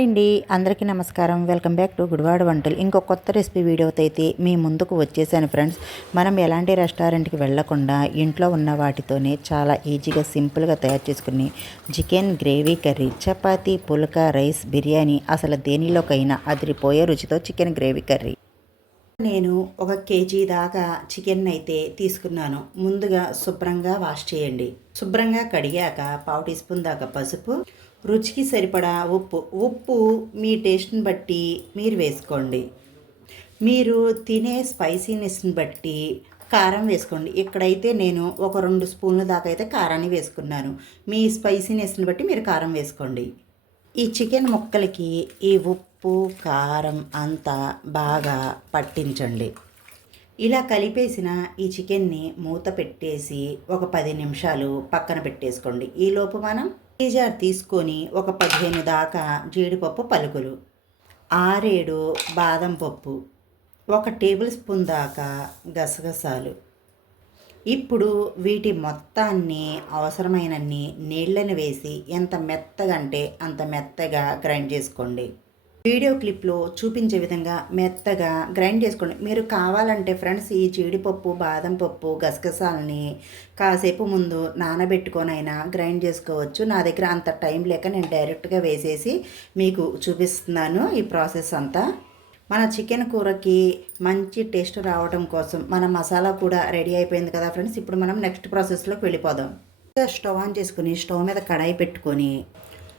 అండి అందరికీ నమస్కారం. వెల్కమ్ బ్యాక్ టు గుడివాడ వంటలు. ఇంకో కొత్త రెసిపీ వీడియోతో అయితే మీ ముందుకు వచ్చేసాను ఫ్రెండ్స్. మనం ఎలాంటి రెస్టారెంట్కి వెళ్లకుండా ఇంట్లో ఉన్న వాటితోనే చాలా ఈజీగా సింపుల్గా తయారు చేసుకుని చికెన్ గ్రేవీ కర్రీ, చపాతీ, పుల్కా, రైస్, బిర్యానీ అసలు దేనిలోకైనా అదిరిపోయే రుచితో చికెన్ గ్రేవీ కర్రీ. నేను 1 కేజీ దాకా చికెన్ అయితే తీసుకున్నాను. ముందుగా శుభ్రంగా వాష్ చేయండి. శుభ్రంగా కడిగాక 1/2 టీ స్పూన్ దాకా పసుపు, రుచికి సరిపడా ఉప్పు మీ టేస్ట్ని బట్టి మీరు వేసుకోండి. మీరు తినే స్పైసీనెస్ని బట్టి కారం వేసుకోండి. ఇక్కడైతే నేను ఒక 2 స్పూన్ల దాకా అయితే కారాన్ని వేసుకున్నాను. మీ స్పైసీనెస్ని బట్టి మీరు కారం వేసుకోండి. ఈ చికెన్ ముక్కలకి ఈ ఉప్పు కారం అంతా బాగా పట్టించండి. ఇలా కలిపేసిన ఈ చికెన్ని మూత పెట్టేసి ఒక 10 నిమిషాలు పక్కన పెట్టేసుకోండి. ఈలోపు మనం జార్ తీసుకొని ఒక 15 దాకా జీడిపప్పు పలుకులు, 6-7 బాదం పప్పు, 1 టేబుల్ స్పూన్ దాకా గసగసాలు. ఇప్పుడు వీటి మొత్తాన్ని అవసరమైనన్ని నీళ్ళని వేసి ఎంత మెత్తగా అంటే అంత మెత్తగా గ్రైండ్ చేసుకోండి. వీడియో క్లిప్లో చూపించే విధంగా మెత్తగా గ్రైండ్ చేసుకోండి. మీరు కావాలంటే ఫ్రెండ్స్ ఈ జీడిపప్పు, బాదం పప్పు, గసగసాలని కాసేపు ముందు నానబెట్టుకొనైనా గ్రైండ్ చేసుకోవచ్చు. నా దగ్గర అంత టైం లేక నేను డైరెక్ట్గా వేసేసి మీకు చూపిస్తున్నాను ఈ ప్రాసెస్ అంతా. మన చికెన్ కూరకి మంచి టేస్ట్ రావడం కోసం మన మసాలా కూడా రెడీ అయిపోయింది కదా ఫ్రెండ్స్. ఇప్పుడు మనం నెక్స్ట్ ప్రాసెస్లోకి వెళ్ళిపోదాం. స్టవ్ ఆన్ చేసుకుని స్టవ్ మీద కడాయి పెట్టుకొని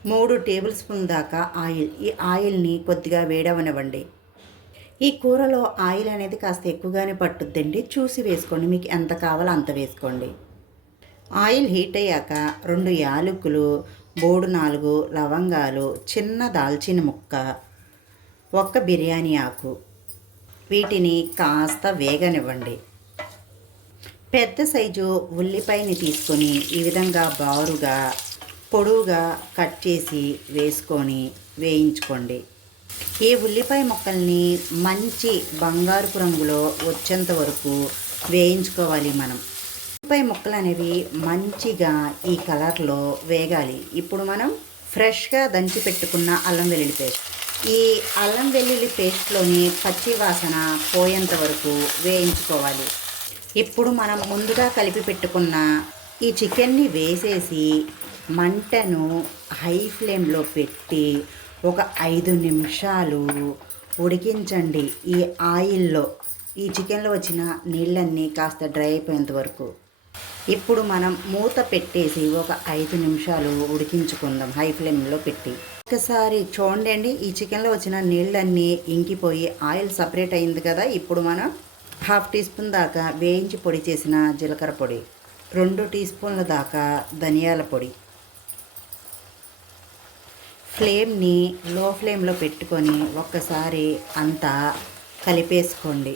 3 టేబుల్ స్పూన్ దాకా ఆయిల్, ఈ ఆయిల్ని కొద్దిగా వేడవనివ్వండి. ఈ కూరలో ఆయిల్ అనేది కాస్త ఎక్కువగానే పట్టుద్దండి, చూసి వేసుకోండి. మీకు ఎంత కావాలో అంత వేసుకోండి. ఆయిల్ హీట్ అయ్యాక 2 యాలకులు, 3-4 లవంగాలు, చిన్న దాల్చిన ముక్క, 1 బిర్యానీ ఆకు, వీటిని కాస్త వేగనివ్వండి. పెద్ద సైజు ఉల్లిపాయని తీసుకొని ఈ విధంగా బారుగా పొడువుగా కట్ చేసి వేసుకొని వేయించుకోండి. ఈ ఉల్లిపాయ ముక్కల్ని మంచి బంగారుపు రంగులో వచ్చేంత వరకు వేయించుకోవాలి. మనం ఉల్లిపాయ ముక్కలు అనేవి మంచిగా ఈ కలర్లో వేగాలి. ఇప్పుడు మనం ఫ్రెష్గా దంచి పెట్టుకున్న అల్లం వెల్లుల్లి పేస్ట్, ఈ అల్లం వెల్లుల్లి పేస్ట్లోని పచ్చి వాసన పోయేంత వరకు వేయించుకోవాలి. ఇప్పుడు మనం ముందుగా కలిపి పెట్టుకున్న ఈ చికెన్ని వేసేసి మంటను హై ఫ్లేమ్లో పెట్టి ఒక 5 నిమిషాలు ఉడికించండి. ఈ ఆయిల్లో ఈ చికెన్లో వచ్చిన నీళ్ళన్నీ కాస్త డ్రై అయిపోయేంత వరకు. ఇప్పుడు మనం మూత పెట్టేసి ఒక 5 నిమిషాలు ఉడికించుకుందాం హై ఫ్లేమ్లో పెట్టి. ఒకసారి చూడండి, ఈ చికెన్లో వచ్చిన నీళ్ళన్నీ ఇంకిపోయి ఆయిల్ సపరేట్ అయింది కదా. ఇప్పుడు మనం 1/2 టీ స్పూన్ దాకా వేయించి పొడి చేసిన జీలకర్ర పొడి, 2 టీ స్పూన్ల దాకా ధనియాల పొడి, ఫ్లేమ్ని లో ఫ్లేమ్లో పెట్టుకొని ఒక్కసారి అంతా కలిపేసుకోండి.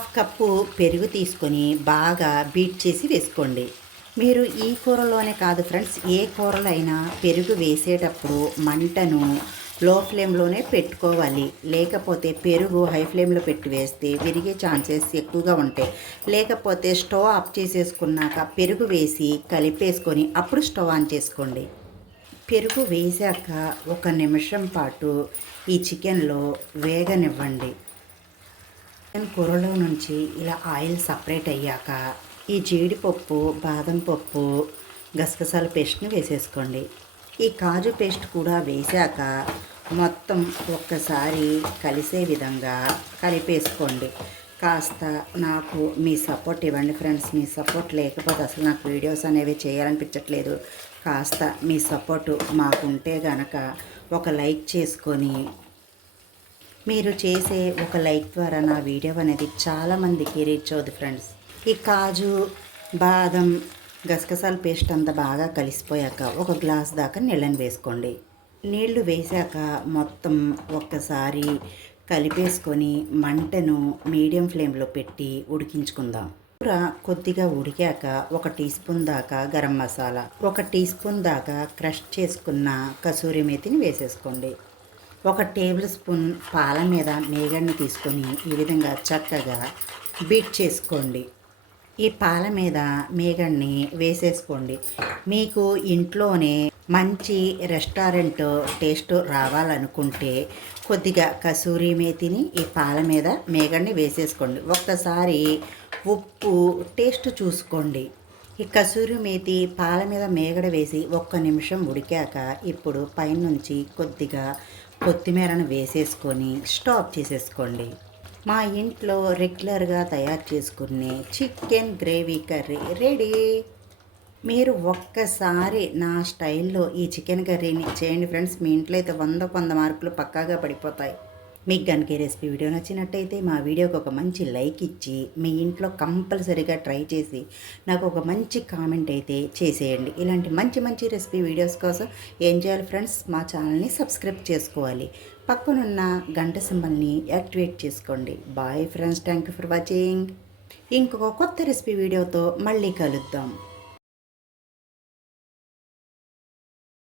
1/2 కప్పు పెరుగు తీసుకొని బాగా బీట్ చేసి వేసుకోండి. మీరు ఈ కూరలోనే కాదు ఫ్రెండ్స్, ఏ కూరలో అయినా పెరుగు వేసేటప్పుడు మంటను లో ఫ్లేమ్లోనే పెట్టుకోవాలి. లేకపోతే పెరుగు హై ఫ్లేమ్లో పెట్టి వేస్తే విరిగే ఛాన్సెస్ ఎక్కువగా ఉంటాయి. లేకపోతే స్టవ్ ఆఫ్ చేసేసుకున్నాక పెరుగు వేసి కలిపేసుకొని అప్పుడు స్టవ్ ఆన్ చేసుకోండి. పెరుగు వేసాక 1 నిమిషం పాటు ఈ చికెన్లో వేగనివ్వండి. చికెన్ కూరలో నుంచి ఇలా ఆయిల్ సపరేట్ అయ్యాక ఈ జీడిపప్పు, బాదం పప్పు, గసగసాల పేస్ట్ని వేసేసుకోండి. ఈ కాజు పేస్ట్ కూడా వేశాక మొత్తం ఒక్కసారి కలిసే విధంగా కలిపేసుకోండి. కాస్త నాకు మీ సపోర్ట్ ఇవ్వండి ఫ్రెండ్స్. మీ సపోర్ట్ లేకపోతే అసలు నాకు వీడియోస్ అనేవి చేయాలనిపించట్లేదు. కాస్త మీ సపోర్టు మాకుంటే గనక ఒక లైక్ చేసుకొని, మీరు చేసే ఒక లైక్ ద్వారా నా వీడియో అనేది చాలామందికి రీచ్ అవుతుంది ఫ్రెండ్స్. ఈ కాజు, బాదం, గసగసాల పేస్ట్ అంతా బాగా కలిసిపోయాక 1 గ్లాస్ దాకా నీళ్ళని వేసుకోండి. నీళ్లు వేసాక మొత్తం ఒక్కసారి కలిపేసుకొని మంటను మీడియం ఫ్లేమ్లో పెట్టి ఉడికించుకుందాం. కూర కొద్దిగా ఉడికాక 1 టీ స్పూన్ దాకా గరం మసాలా, 1 టీ స్పూన్ దాకా క్రష్ చేసుకున్న కసూరి మేతిని వేసేసుకోండి. 1 టేబుల్ స్పూన్ పాల మీద మేగడ్ని తీసుకొని ఈ విధంగా చక్కగా బీట్ చేసుకోండి. ఈ పాల మీద మేగడ్ని వేసేసుకోండి. మీకు ఇంట్లోనే మంచి రెస్టారెంట్ టేస్ట్ రావాలనుకుంటే కొద్దిగా కసూరి మేతిని ఈ పాల మీద మేగడ్ని వేసేసుకోండి. ఒక్కసారి ఉప్పు టేస్ట్ చూసుకోండి. ఈ కసూరి మేతి పాల మీద మేగడ వేసి 1 నిమిషం ఉడికాక ఇప్పుడు పైనుంచి కొద్దిగా కొత్తిమీరను వేసేసుకొని స్టాప్ చేసేసుకోండి. మా ఇంట్లో రెగ్యులర్గా తయారు చేసుకునే చికెన్ గ్రేవీ కర్రీ రెడీ. మీరు ఒక్కసారి నా స్టైల్లో ఈ చికెన్ కర్రీని చేయండి ఫ్రెండ్స్. మీ ఇంట్లో అయితే 100 మార్కులు పక్కాగా పడిపోతాయి. మీకు కనుక ఈ రెసిపీ వీడియో నచ్చినట్టయితే మా వీడియోకి ఒక మంచి లైక్ ఇచ్చి మీ ఇంట్లో కంపల్సరీగా ట్రై చేసి నాకు ఒక మంచి కామెంట్ అయితే చేసేయండి. ఇలాంటి మంచి రెసిపీ వీడియోస్ కోసం ఏం చేయాలి ఫ్రెండ్స్, మా ఛానల్ని సబ్స్క్రైబ్ చేసుకోవాలి. పక్కనున్న గంట సింబల్ని యాక్టివేట్ చేసుకోండి. Bye friends, thank you for watching. ఇంకొక కొత్త రెసిపీ వీడియోతో మళ్ళీ కలుద్దాం.